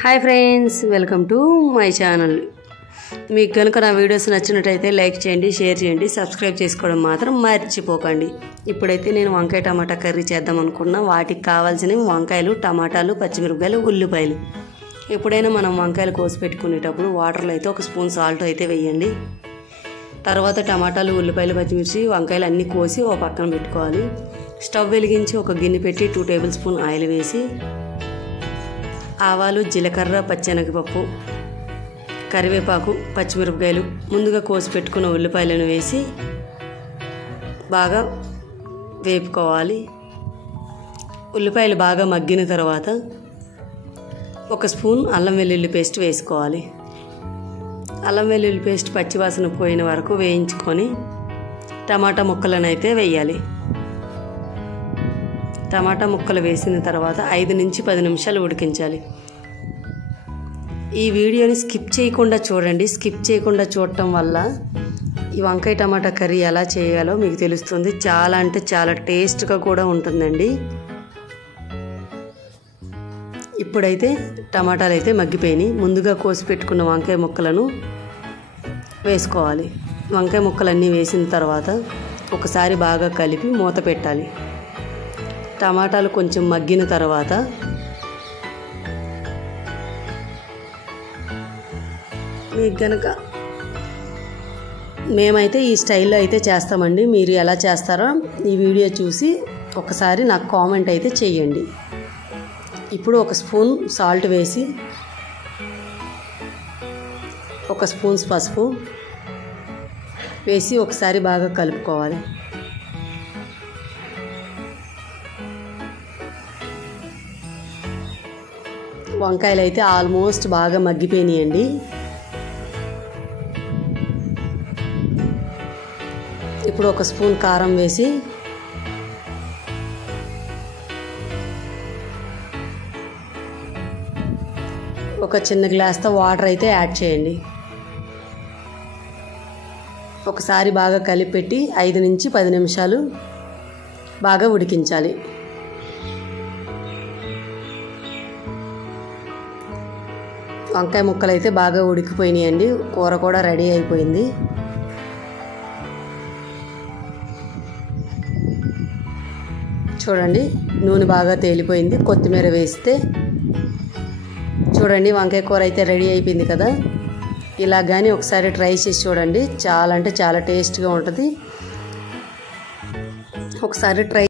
Hi friends, welcome to my channel. మీకు కనుక నా వీడియోస్ నచ్చినట్టయితే లైక్ చేయండి, షేర్ చేయండి, సబ్స్క్రైబ్ చేసుకోవడం మాత్రం మర్చిపోకండి. ఇప్పుడైతే నేను వంకాయ టమాటా కర్రీ చేద్దాం అనుకున్నా. వాటికి కావాల్సినవి వంకాయలు, టమాటాలు, పచ్చిమిరపకాయలు, ఉల్లిపాయలు. ఎప్పుడైనా మనం వంకాయలు కోసి పెట్టుకునేటప్పుడు వాటర్లో అయితే ఒక స్పూన్ సాల్ట్ అయితే వేయండి. తర్వాత టమాటాలు, ఉల్లిపాయలు, పచ్చిమిర్చి, వంకాయలు అన్నీ కోసి ఒక పక్కన పెట్టుకోవాలి. స్టవ్ వెలిగించి ఒక గిన్నె పెట్టి 2 టేబుల్ స్పూన్ ఆయిల్ వేసి ఆవాలు, జీలకర్ర, పచ్చెనగపప్పు, కరివేపాకు, పచ్చిమిరపకాయలు, ముందుగా కోసి పెట్టుకున్న ఉల్లిపాయలను వేసి బాగా వేపుకోవాలి. ఉల్లిపాయలు బాగా మగ్గిన తర్వాత 1 స్పూన్ అల్లం వెల్లుల్లి పేస్ట్ వేసుకోవాలి. అల్లం వెల్లుల్లి పేస్ట్ పచ్చివాసన పోయిన వరకు వేయించుకొని టమాటా ముక్కలను అయితే వేయాలి. టమాటా ముక్కలు వేసిన తర్వాత 5 నుంచి 10 నిమిషాలు ఉడికించాలి. ఈ వీడియోని స్కిప్ చేయకుండా చూడండి. స్కిప్ చేయకుండా చూడటం వల్ల ఈ వంకాయ టమాటా కర్రీ ఎలా చేయాలో మీకు తెలుస్తుంది. చాలా అంటే చాలా టేస్ట్గా కూడా ఉంటుందండి. ఇప్పుడైతే టమాటాలు అయితే మగ్గిపోయినాయి. ముందుగా కోసి పెట్టుకున్న వంకాయ ముక్కలను వేసుకోవాలి. వంకాయ ముక్కలన్నీ వేసిన తర్వాత ఒకసారి బాగా కలిపి మూత పెట్టాలి. టమాటాలు కొంచెం మగ్గిన తర్వాత మీకు గనక మేమైతే ఈ స్టైల్లో అయితే చేస్తామండి. మీరు ఎలా చేస్తారో ఈ వీడియో చూసి ఒకసారి నాకు కామెంట్ అయితే చేయండి. ఇప్పుడు 1 స్పూన్ సాల్ట్ వేసి 1 స్పూన్ పసుపు వేసి ఒకసారి బాగా కలుపుకోవాలి. వంకాయలు అయితే ఆల్మోస్ట్ బాగా మగ్గిపోయినాయండి. ఇప్పుడు 1 స్పూన్ కారం వేసి ఒక చిన్న గ్లాస్తో వాటర్ అయితే యాడ్ చేయండి. ఒకసారి బాగా కలిపెట్టి 5 నుంచి 10 నిమిషాలు బాగా ఉడికించాలి. వంకాయ ముక్కలు అయితే బాగా ఉడికిపోయినాయండి. కూర కూడా రెడీ అయిపోయింది. చూడండి, నూనె బాగా తేలిపోయింది. కొత్తిమీర వేస్తే చూడండి, వంకాయ కూర అయితే రెడీ అయిపోయింది కదా. ఇలా కానీ ఒకసారి ట్రై చేసి చూడండి. చాలా అంటే చాలా టేస్ట్గా ఉంటుంది. ఒకసారి ట్రై